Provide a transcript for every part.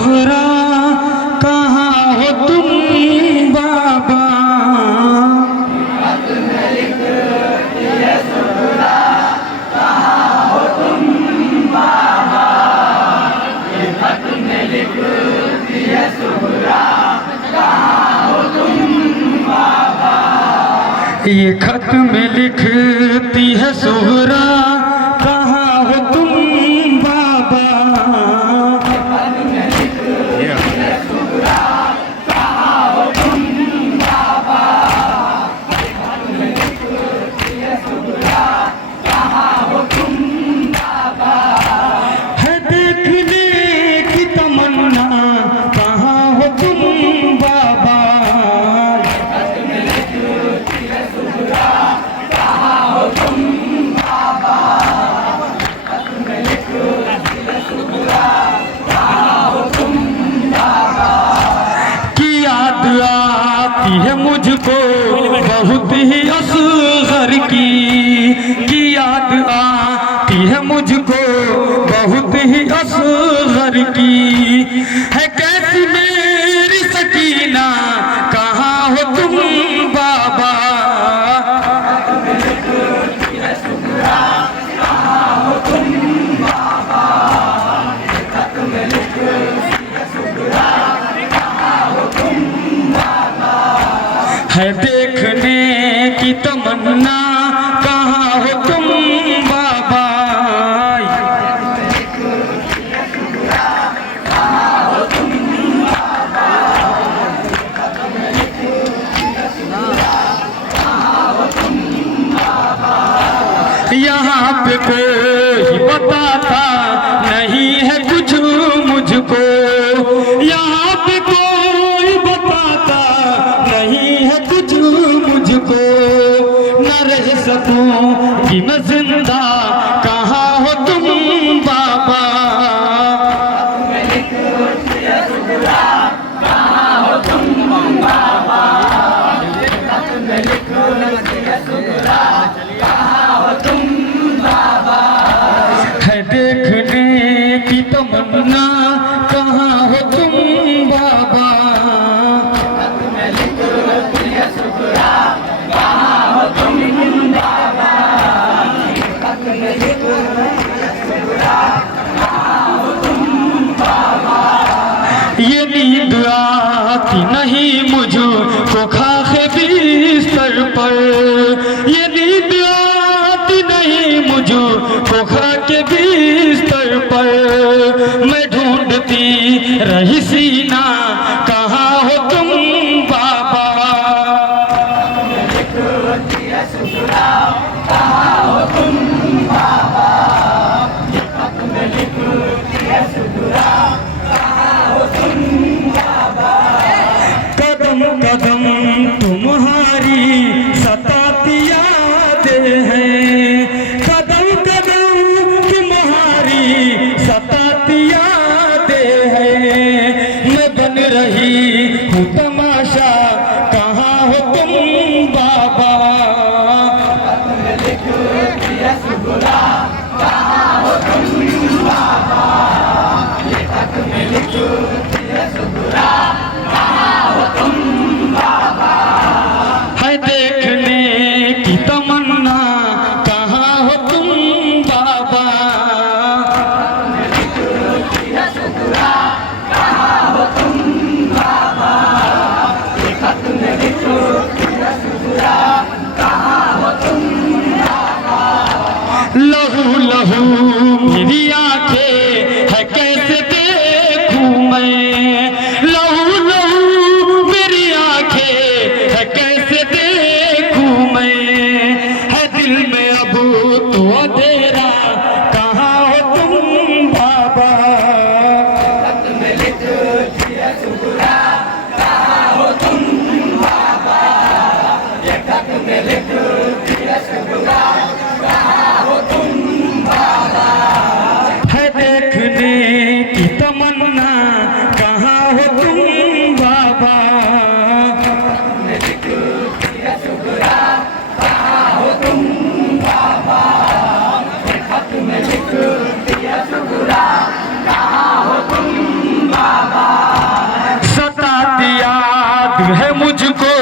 सुहरा कहाँ हो तुम बाबा। ये खत में लिखती है सुहरा कहाँ हो तुम बाबा। है देखने की तमन्ना कहाँ हो तुम बाबा। आती है मुझको बहुत ही असगर की याद आती है मुझको बहुत ही असगर की। है कैसी मेरी सकीना कहाँ हो तुम बाबा। है देखने की तमन्ना कहाँ हो तुम बाबा। यहाँ पे कोई बताता नहीं है कुछ मुझको। यहाँ पे कोई बताता नहीं है कुछ मुझको। न रह सकूं कि मैं जिंदा कहाँ हो तुम बाबा। है देखने की तमन्ना कहाँ हो तुम बाबा। ये नींद आती नहीं मुझको खाके बिस्तर पर। ये नींद आती नहीं मुझको खाके बिस्तर पर। मैं ढूंढती रही सीना कहाँ हो तुम बाबा। कदम कदम तुम्हारी सताती यादें हैं। कदम कदम तुम्हारी सताती यादें हैं। मैं है मुझको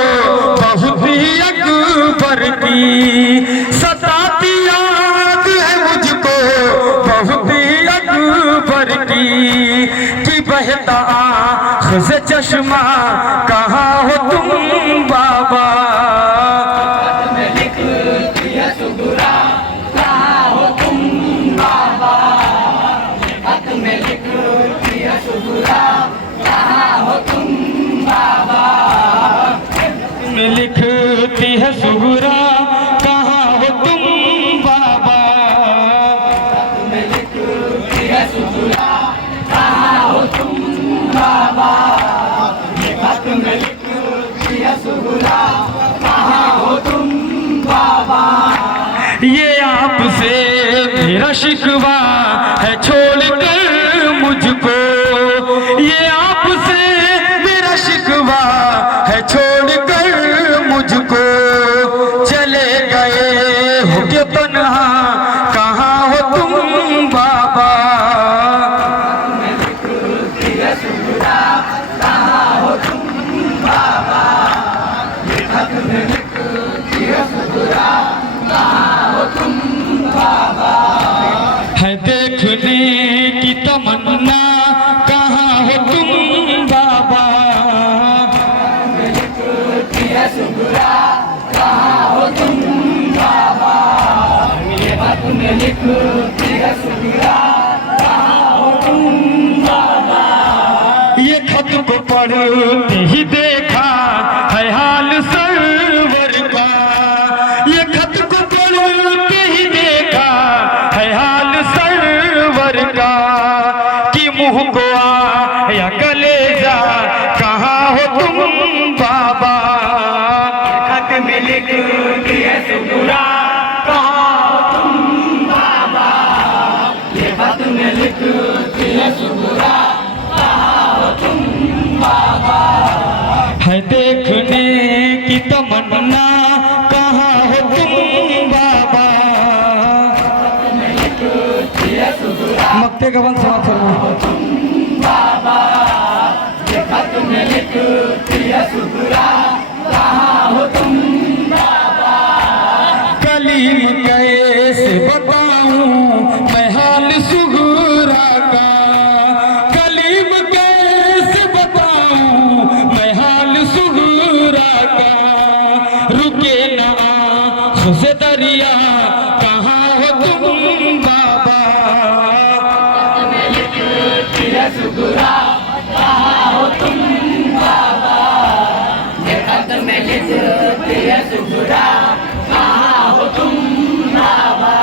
बहुत ही अकबर की, सताती याद है मुझको बहुत ही अकबर की, कि बहता आँख से चश्मा कहाँ हो तुम बाबा। में लिखती है सुगरा कहाँ हो तुम बाबा, में लिखती है सुगरा कहाँ हो तुम बाबा, में लिखती है सुगरा कहाँ हो तुम बाबा। ये आपसे मेरा शिकवा है छोड़कर मुझको, ये आपसे मेरा शिकवा है छोड़कर मुझको, चले गए हो के तन्हा कहाँ हो तुम बाबा। में लिखती है सुगरा कहाँ हो तुम बाबा, में लिखती है सुगरा कहाँ हो तुम बाबा। है देखने की तमन्ना कहाँ हो तुम बाबा, में लिखती है सुगरा कहाँ हो तुम बाबा, ये बात में लिखती है सुगरा कहाँ हो तुम बाबा। ये खत को पढ़ते ही देखा है हाल सरवर का, ये खत को पढ़ते ही देखा है हाल सरवर का, कि मुँह को या कलेजा कहाँ हो तुम बाबा। खत में लिखती है सुगरा कहाँ हो तुम बाबा, ये खत में लिखती है सुगरा कहाँ हो तुम बाबा। है देखने की तमन्ना कहाँ हो तुम बाबा, में लिखती है सुगरा मक्ते का बंद समाप्त करना बाबा, ये खत में लिखती है सुगरा कहाँ हो तुम बाबा। कलीम कैसे बताऊं मैं हाल सुगरा का, कलीम कैसे बताऊं मैं हाल सुगरा का, रुके ना आँखों से दरिया कहाँ हो तुम बाबा। सुगरा कहाँ हो तुम बाबा, ये खत में लिखती है सुगरा कहाँ हो तुम बाबा,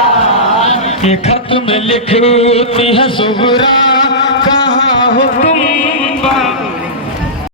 ये खत में लिखती है सुगरा